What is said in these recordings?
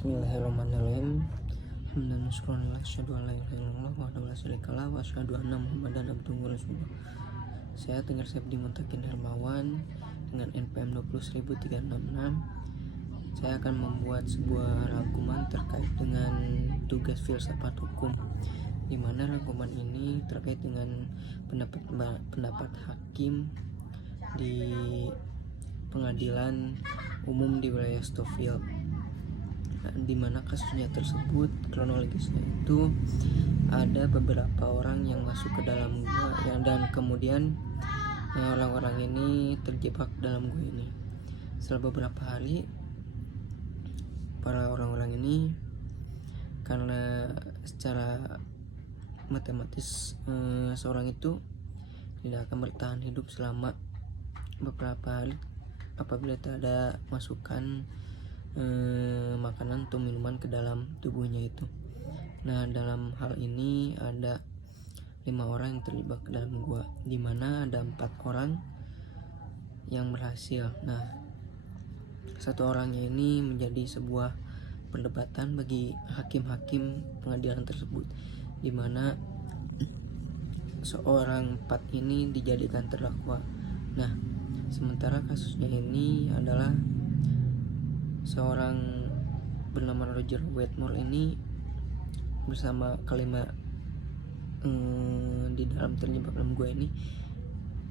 Bismillahirrahmanirrahim. Hamdan syukurillah, asyhadu an la ilaha illallah wahdahu la syarikalah wa asyhadu anna Muhammadan abduhu wa rasuluh. Saya Tengger Sepdi Muntakin Hermawan dengan NPM 20366. Saya akan membuat sebuah rangkuman terkait dengan tugas filsafat hukum, di mana rangkuman ini terkait dengan pendapat hakim di pengadilan umum di wilayah Stouffville. Di mana kasusnya tersebut, kronologisnya itu ada beberapa orang yang masuk ke dalam gua dan kemudian orang-orang ini terjebak dalam gua ini. Setelah beberapa hari, para orang-orang ini karena secara matematis seorang itu tidak akan bertahan hidup selama beberapa hari apabila tidak ada masukan makanan atau minuman ke dalam tubuhnya itu. Nah, dalam hal ini ada 5 orang yang terlibat ke dalam gua, di mana ada 4 orang yang berhasil. Nah, satu orangnya ini menjadi sebuah perdebatan bagi hakim-hakim pengadilan tersebut, di mana seorang 4 ini dijadikan terdakwa. Nah, sementara kasusnya ini adalah seorang bernama Roger Wetmore ini bersama kelima di dalam terjebak dalam gua ini.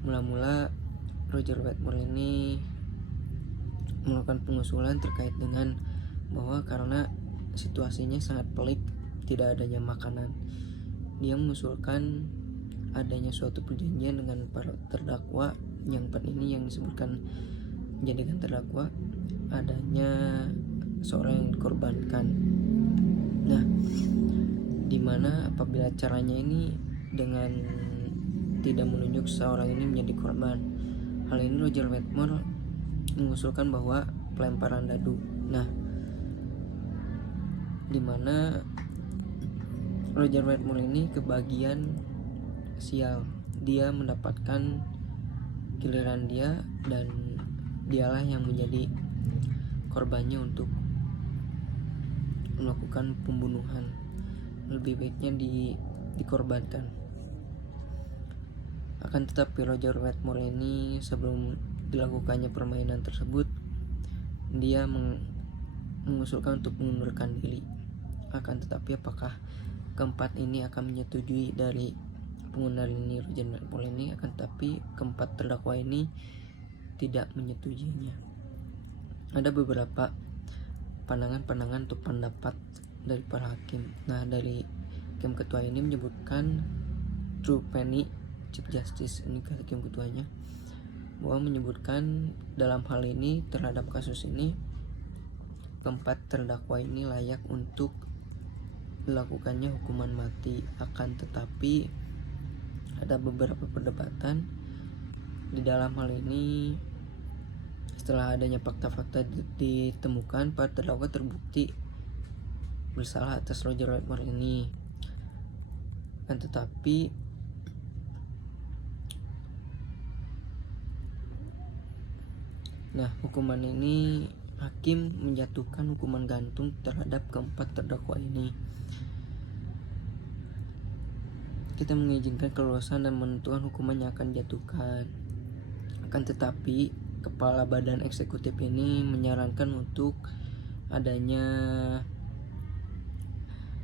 Mula-mula Roger Wetmore ini melakukan pengusulan terkait dengan bahwa karena situasinya sangat pelik, tidak adanya makanan, dia mengusulkan adanya suatu perjanjian dengan para terdakwa yang 4 ini yang disebutkan menjadikan terdakwa, adanya seorang yang dikorbankan. Nah, dimana apabila caranya ini dengan tidak menunjuk seorang ini menjadi korban, hal ini Roger Wetmore mengusulkan bahwa pelemparan dadu. Nah, dimana Roger Wetmore ini kebagian sial, dia mendapatkan giliran dia dan dialah yang menjadi korbannya untuk melakukan pembunuhan. Lebih baiknya dikorbankan. Akan tetapi Roger Wetmore ini sebelum dilakukannya permainan tersebut, dia mengusulkan untuk mengundurkan diri. Akan tetapi apakah keempat ini akan menyetujui dari pengunduran diri Roger Wetmore ini? Akan tetapi keempat terdakwa ini tidak menyetujuinya. Ada beberapa pandangan untuk pendapat dari para hakim. Nah, dari hakim ketua ini menyebutkan Trupenny, Chief Justice ini hakim ketuanya, bahwa menyebutkan dalam hal ini terhadap kasus ini keempat terdakwa ini layak untuk dilakukannya hukuman mati. Akan tetapi ada beberapa perdebatan di dalam hal ini. Setelah adanya fakta-fakta ditemukan, para terdakwa terbukti bersalah atas Roger Wetmore ini. Akan tetapi hukuman ini hakim menjatuhkan hukuman gantung terhadap keempat terdakwa ini. Kita mengizinkan kelulusan dan menentukan hukuman yang akan dijatuhkan. Akan tetapi Kepala Badan Eksekutif ini menyarankan untuk adanya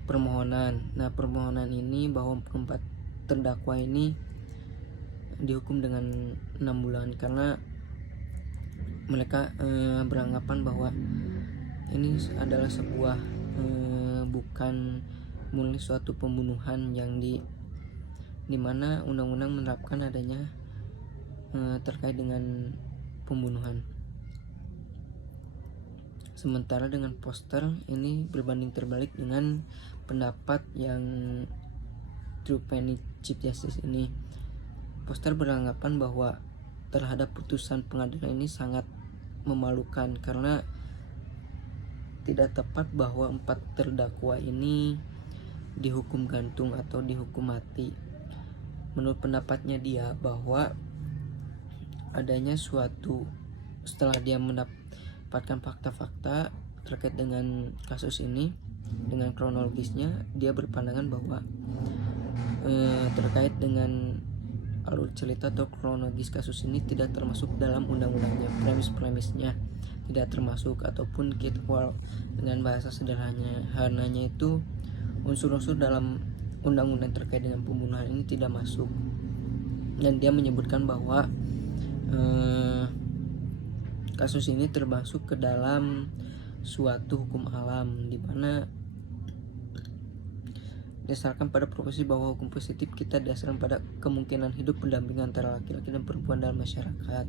permohonan. Nah, permohonan ini bahwa keempat terdakwa ini dihukum dengan 6 bulan karena mereka beranggapan bahwa ini adalah sebuah bukan murni suatu pembunuhan yang dimana undang-undang menerapkan adanya terkait dengan pembunuhan. Sementara dengan Foster ini berbanding terbalik dengan pendapat yang Trupenny, Chief Justice ini. Foster beranggapan bahwa terhadap putusan pengadilan ini sangat memalukan karena tidak tepat bahwa 4 terdakwa ini dihukum gantung atau dihukum mati. Menurut pendapatnya dia bahwa adanya suatu, setelah dia mendapatkan fakta-fakta terkait dengan kasus ini, dengan kronologisnya, dia berpandangan bahwa terkait dengan alur cerita atau kronologis kasus ini tidak termasuk dalam undang-undangnya, premis-premisnya tidak termasuk, ataupun kita dengan bahasa sederhananya itu unsur-unsur dalam undang-undang terkait dengan pembunuhan ini tidak masuk. Dan dia menyebutkan bahwa kasus ini termasuk ke dalam suatu hukum alam, di mana dasarkan pada profesi bahwa hukum positif kita dasarkan pada kemungkinan hidup pendampingan antara laki-laki dan perempuan dalam masyarakat.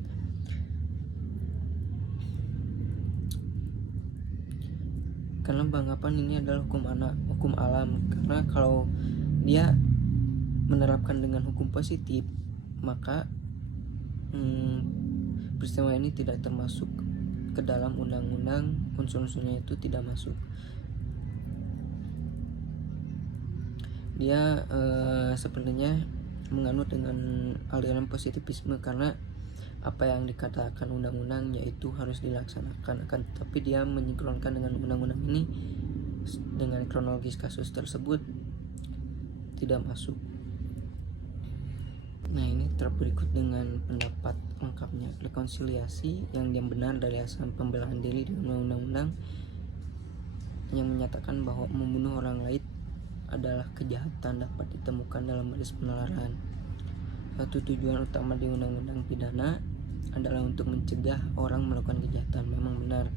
Karena beranggapan ini adalah hukum alam, karena kalau dia menerapkan dengan hukum positif, maka peristiwa ini tidak termasuk ke dalam undang-undang, unsur-unsurnya itu tidak masuk. Dia sebenarnya menganut dengan aliran positivisme, karena apa yang dikatakan undang-undang yaitu harus dilaksanakan, akan tapi dia menyinkronkan dengan undang-undang ini dengan kronologis kasus tersebut tidak masuk. Nah, ini berikut dengan pendapat lengkapnya. Rekonsiliasi yang benar dari asal pembelaan diri dengan undang-undang yang menyatakan bahwa membunuh orang lain adalah kejahatan dapat ditemukan dalam garis penalaran. Satu tujuan utama di undang-undang pidana adalah untuk mencegah orang melakukan kejahatan. Memang benar,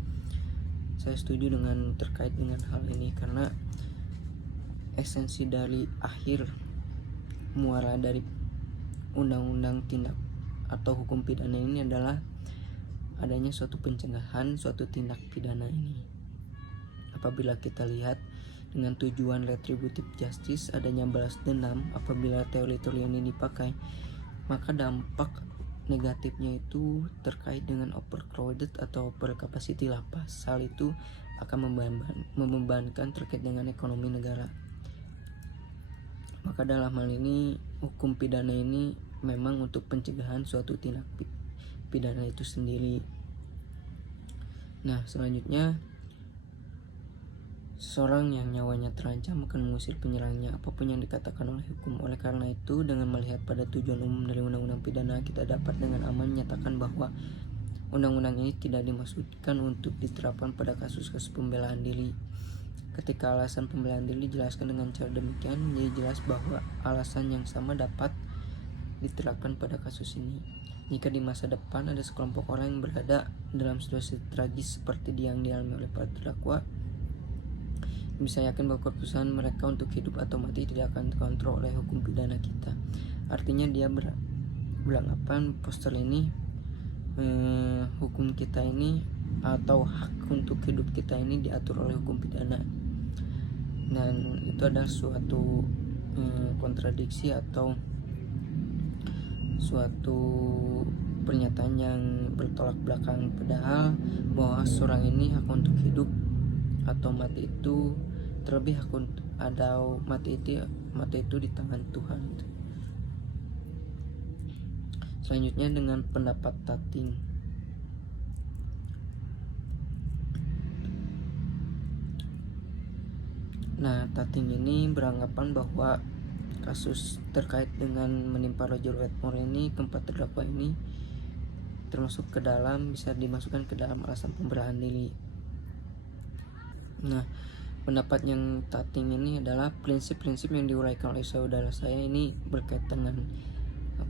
saya setuju dengan terkait dengan hal ini, karena esensi dari akhir muara dari undang-undang tindak atau hukum pidana ini adalah adanya suatu pencegahan suatu tindak pidana ini. Apabila kita lihat dengan tujuan retributive justice, adanya balas dendam, apabila teori-teori ini dipakai, maka dampak negatifnya itu terkait dengan overcrowded atau over capacity lapas. Hal itu akan membebankan terkait dengan ekonomi negara. Maka dalam hal ini hukum pidana ini memang untuk pencegahan suatu tindak pidana itu sendiri. Nah, selanjutnya, seseorang yang nyawanya terancam akan mengusir penyerangnya apapun yang dikatakan oleh hukum. Oleh karena itu, dengan melihat pada tujuan umum dari undang-undang pidana, kita dapat dengan aman menyatakan bahwa undang-undang ini tidak dimaksudkan untuk diterapkan pada kasus-kasus pembelaan diri. Ketika alasan pembelaan diri dijelaskan dengan cara demikian, menjadi jelas bahwa alasan yang sama dapat diterapkan pada kasus ini. Jika di masa depan ada sekelompok orang yang berada dalam situasi tragis seperti yang dialami oleh para terdakwa, bisa yakin bahwa keputusan mereka untuk hidup atau mati tidak akan dikontrol oleh hukum pidana kita. Artinya dia beranggapan poster ini hukum kita ini atau hak untuk hidup kita ini diatur oleh hukum pidana, dan itu adalah suatu kontradiksi atau suatu pernyataan yang bertolak belakang. Padahal bahwa seorang ini hak untuk hidup atau mati itu terlebih hak atau mati itu di tangan Tuhan. Selanjutnya dengan pendapat Tating. Nah, Tating ini beranggapan bahwa kasus terkait dengan menimpa Roger Wetmore ini, keempat terdakwa ini termasuk ke dalam, bisa dimasukkan ke dalam alasan pembelaan diri. Nah, pendapat yang Tating ini adalah prinsip-prinsip yang diuraikan oleh saudara saya ini berkaitan dengan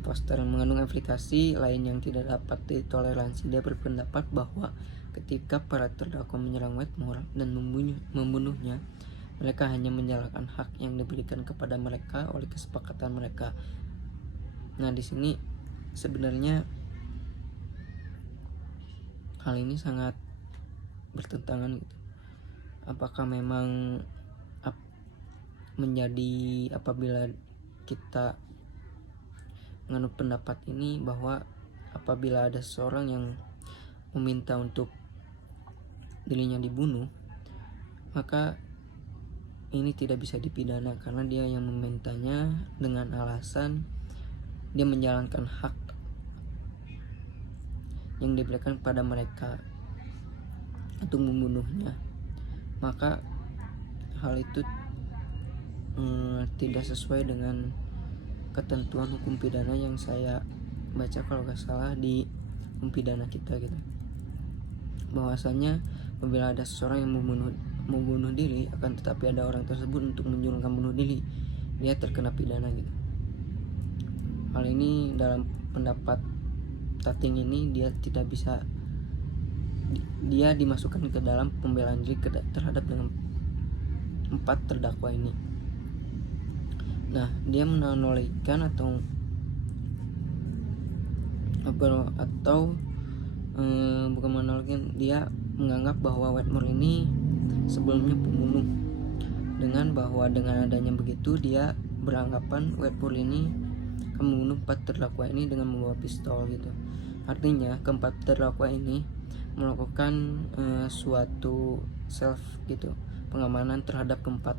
poster yang mengandung implikasi lain yang tidak dapat ditoleransi. Dia berpendapat bahwa ketika para terdakwa menyerang Wetmore dan membunuhnya, mereka hanya menjalankan hak yang diberikan kepada mereka oleh kesepakatan mereka. Nah, di sini sebenarnya hal ini sangat bertentangan gitu. Apakah memang menjadi apabila kita menganut pendapat ini bahwa apabila ada seseorang yang meminta untuk dirinya dibunuh, maka ini tidak bisa dipidana karena dia yang memintanya dengan alasan dia menjalankan hak yang diberikan pada mereka untuk membunuhnya. maka hal itu tidak sesuai dengan ketentuan hukum pidana yang saya baca kalau nggak salah di hukum pidana kita gitu, bahwasanya apabila ada seseorang yang membunuh diri, akan tetapi ada orang tersebut untuk menjurungkan bunuh diri, dia terkena pidana gitu. Hal ini dalam pendapat Tating ini dia tidak bisa, dia dimasukkan ke dalam pembelaan diri terhadap dengan 4 terdakwa ini. Nah, dia menanolikan atau bukan menanolikan, dia menganggap bahwa Wetmore ini sebelumnya pembunuh, dengan bahwa dengan adanya begitu dia beranggapan Wetmore ini akan membunuh 4 terdakwa ini dengan membawa pistol gitu. Artinya keempat terdakwa ini melakukan suatu self gitu, pengamanan terhadap keempat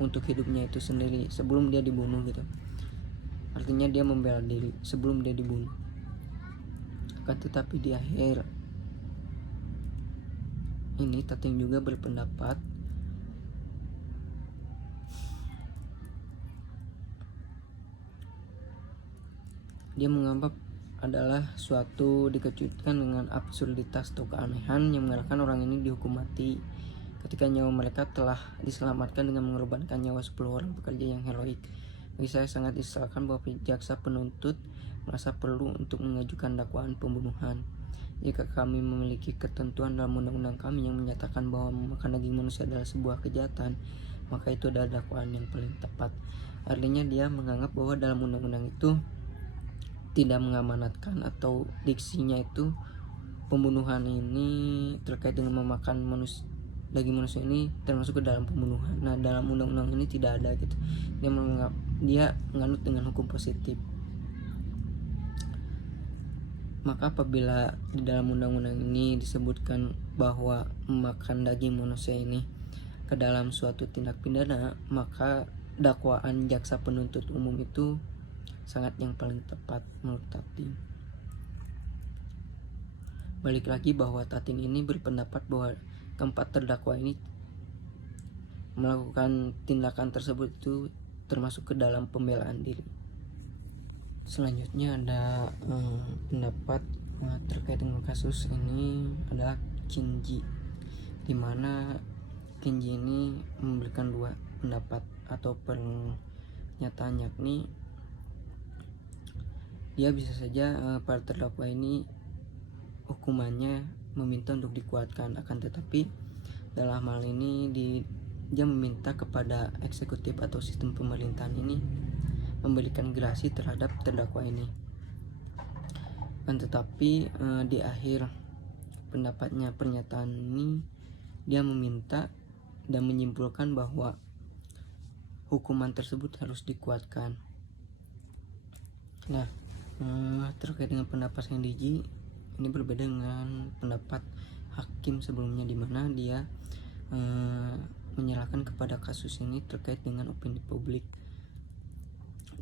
untuk hidupnya itu sendiri sebelum dia dibunuh gitu. Artinya dia membela diri sebelum dia dibunuh. Akan tetapi di akhir ini Tating juga berpendapat dia menganggap adalah suatu dikejutkan dengan absurditas atau keanehan yang mengarahkan orang ini dihukum mati ketika nyawa mereka telah diselamatkan dengan mengorbankan nyawa 10 orang pekerja yang heroik. Bagi saya sangat disesalkan bahwa jaksa penuntut merasa perlu untuk mengajukan dakwaan pembunuhan. Jika kami memiliki ketentuan dalam undang-undang kami yang menyatakan bahwa memakan daging manusia adalah sebuah kejahatan, maka itu adalah dakwaan yang paling tepat. Artinya dia menganggap bahwa dalam undang-undang itu tidak mengamanatkan atau diksinya itu pembunuhan ini terkait dengan memakan daging manusia ini termasuk ke dalam pembunuhan. Nah, dalam undang-undang ini tidak ada gitu. Dia menganut dengan hukum positif. Maka apabila di dalam undang-undang ini disebutkan bahwa memakan daging manusia ini ke dalam suatu tindak pidana, maka dakwaan jaksa penuntut umum itu sangat yang paling tepat menurut Tating. Balik lagi bahwa Tating ini berpendapat bahwa keempat terdakwa ini melakukan tindakan tersebut itu termasuk ke dalam pembelaan diri. Selanjutnya ada pendapat terkait dengan kasus ini adalah Kinji, dimana Kinji ini memberikan 2 pendapat atau pernyataan, yakni dia bisa saja para terdakwa ini hukumannya meminta untuk dikuatkan, akan tetapi dalam hal ini dia meminta kepada eksekutif atau sistem pemerintahan ini memberikan gerasi terhadap terdakwa ini. Akan tetapi di akhir pendapatnya, pernyataan ini dia meminta dan menyimpulkan bahwa hukuman tersebut harus dikuatkan. Nah, terkait dengan pendapat Hendiji ini berbeda dengan pendapat hakim sebelumnya, di mana dia menyerahkan kepada kasus ini terkait dengan opini publik.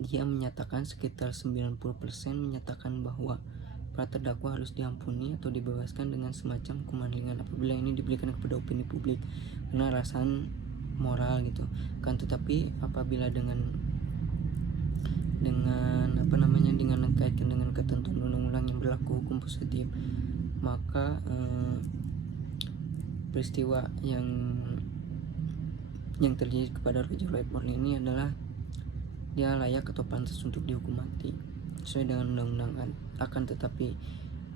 Dia menyatakan sekitar 90% menyatakan bahwa para terdakwa harus diampuni atau dibebaskan dengan semacam hukuman ringan apabila ini diberikan kepada opini publik karena alasan moral gitu. Kan tetapi apabila dengan mengkaitkan dengan ketentuan undang-undang yang berlaku hukum positif, maka peristiwa yang terjadi kepada Roger Wetmore ini adalah dia layak atau pantas untuk dihukum mati sesuai dengan undang-undang. Akan tetapi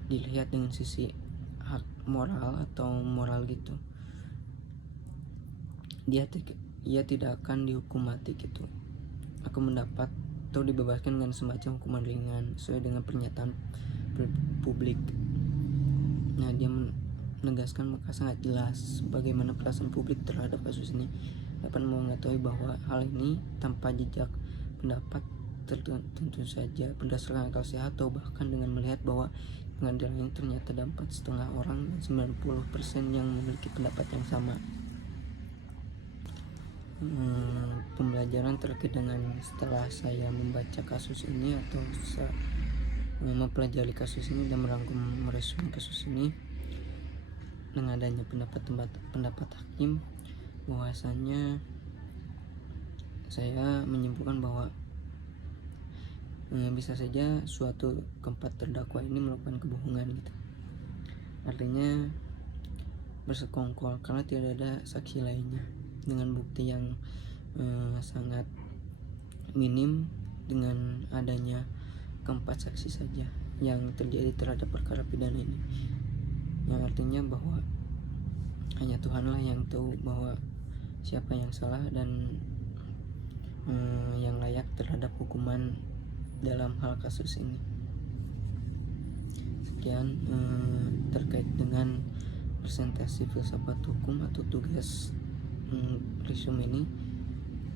dilihat dengan sisi hak moral atau moral gitu, dia tidak akan dihukum mati gitu. Aku mendapat atau dibebaskan dengan semacam hukuman ringan sesuai dengan pernyataan publik. Nah, dia menegaskan maka sangat jelas bagaimana perasaan publik terhadap kasus ini, dapat mengetahui bahwa hal ini tanpa jejak pendapat tentu saja berdasarkan akal sehat atau bahkan dengan melihat bahwa pengadilan ini ternyata ada 4,5 orang dan 90% yang memiliki pendapat yang sama. Pembelajaran terkait dengan setelah saya membaca kasus ini atau mempelajari kasus ini dan merangkum meresum kasus ini, dengan adanya pendapat hakim, bahwasanya saya menyimpulkan bahwa bisa saja suatu keempat terdakwa ini melakukan kebohongan gitu. Artinya bersekongkol karena tidak ada saksi lainnya, dengan bukti yang sangat minim dengan adanya keempat saksi saja yang terjadi terhadap perkara pidana ini, yang artinya bahwa hanya Tuhanlah yang tahu bahwa siapa yang salah dan yang layak terhadap hukuman dalam hal kasus ini. Sekian terkait dengan presentasi filsafat hukum atau tugas resume ini.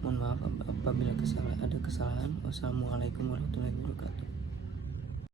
Mohon maaf apabila ada kesalahan. Wassalamualaikum warahmatullahi wabarakatuh.